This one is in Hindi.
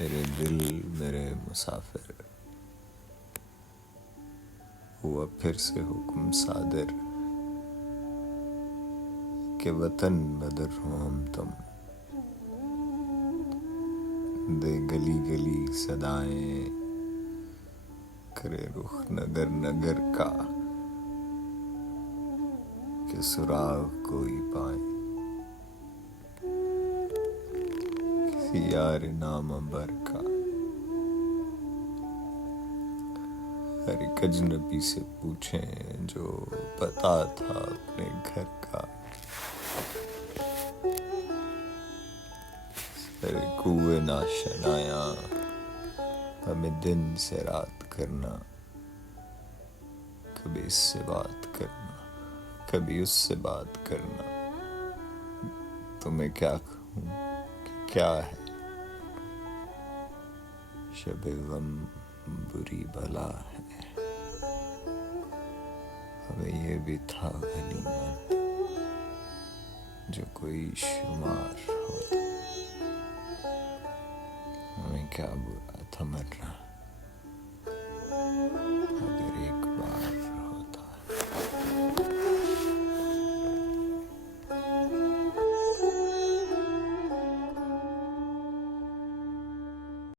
मेरे दिल मेरे मुसाफिर, हुआ फिर से हुक्म सादर के वतन बदर हो हम तुम। दे गली गली सदाएं, करे रुख नगर नगर का, कि सुराग कोई पाए किसी यार नामबर का। हर एक अजनबी से पूछें जो पता था अपने घर का। सर कुए नाशनाया, हमें दिन से रात करना, कभी इससे बात करना, कभी उससे बात करना। तुम्हें क्या कहूँ कि क्या है, शबे गम बुरी बला है। हमें ये भी था गनीमत जो कोई शुमार होता। हमें क्या बुरा था मरना।